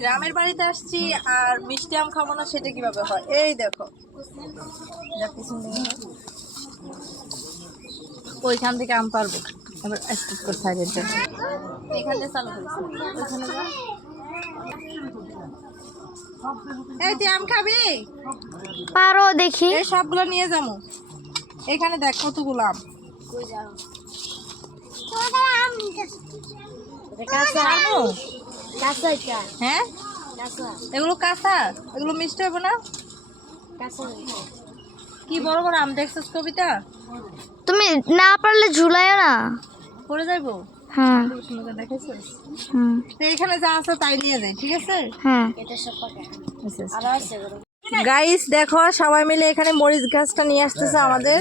গ্রামের বাড়িতে আসছি আর মিষ্টি আম খাবো না, সেটা কিভাবে হয়? এই দেখো, ওইখান থেকে আম পারবো। এবার স্কুপ করে সাইডের জন্য এখান থেকে চালু করেছি। এই তুই আম খাবি? পারো দেখি। এই সবগুলো নিয়ে যাবো। এখানে দেখ কতগুলো আম। হ্যাঁ, এগুলো কাঁচা, এগুলো মিষ্টি হবে না। কি বড় বড় আম দেখছিস কবিতা? তুমি না পারলে ঝুলাইও না, পড়ে যাইবো। হ্যাঁ দেখেছিস? হুম তো এখানে যা আছে তাই নিয়ে যাই, ঠিক আছে? হ্যাঁ। গাইস দেখো, সবাই মিলে এখানে মরিচ গাছটা নিয়ে আসতেছে আমাদের।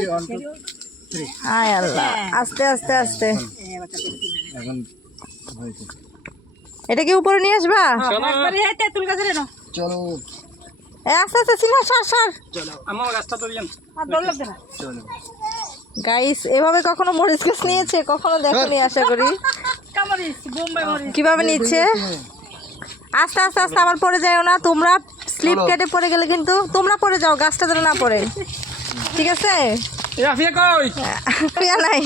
আয় আল্লাহ, আস্তে আস্তে আস্তে। এটা কি উপরে নিয়ে আসবা? চলো আস্তে আস্তে চিনা সর সর। গাইস এভাবে কখনো মরিচ গাছ নিয়েছে? কখনো দেখোনি আশা করি। কিভাবে নিচ্ছে? আস্তে আস্তে আস্তে, আবার পড়ে যাও না তোমরা। স্লিপ কেটে পড়ে গেলে কিন্তু তোমরা পড়ে যাও, গাছটা যেন না পড়ে, ঠিক আছে? নাই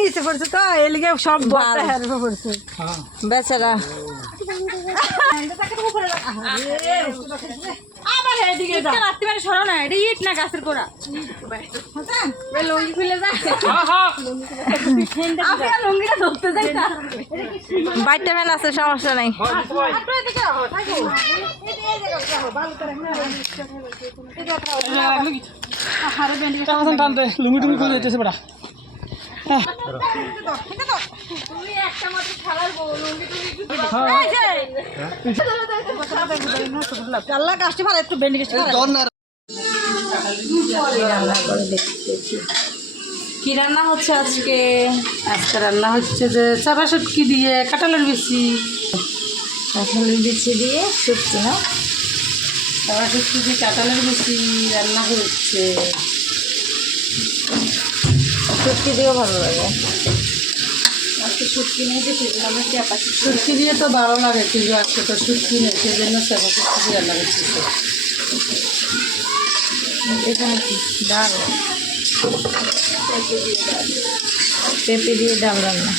নিচে পড়ছে তো এলিগে সব পড়ছে বেচারা। বাইটটা ম্যান আছে, সমস্যা নাই। লুঙ্গি টুঙ্গি খুলে যেতেছে বেটা। কি রান্না হচ্ছে আজকে? আজকে রান্না হচ্ছে যে চাপা শুটকি দিয়ে কাঁঠালের বিচি। কাঁঠালের বিচি দিয়ে শুটকি না? চাপা শুটকি দিয়ে কাঁঠালের বিচি রান্না হচ্ছে। শুটকি দিয়েও ভালো লাগে। আজকে শুটকি নেই যে সেজন্য আমরা চাপা শুটকি দিয়ে তো ভালো লাগে, কিন্তু আজকে তো শুটকি নেই সেজন্য চাপা শুটকি দিয়ে রান্না করছি। এখানে কি ডাল, পেঁপে দিয়ে ডাল রান্না।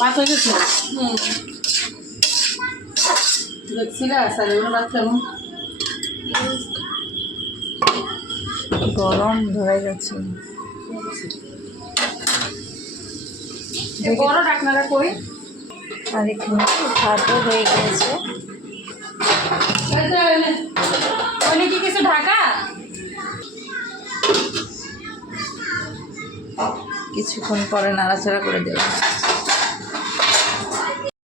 পাত হয়ে গেছে দেখছিলা সারেগুলো রাত কেমন গরম ধরে যাচ্ছে। বড় ডাকনারা কই? আর এখানে ভাতও হয়ে গিয়েছে। কি কিছু ঢাকা কিছুক্ষণ পরে নাড়াচাড়া করে দেবো।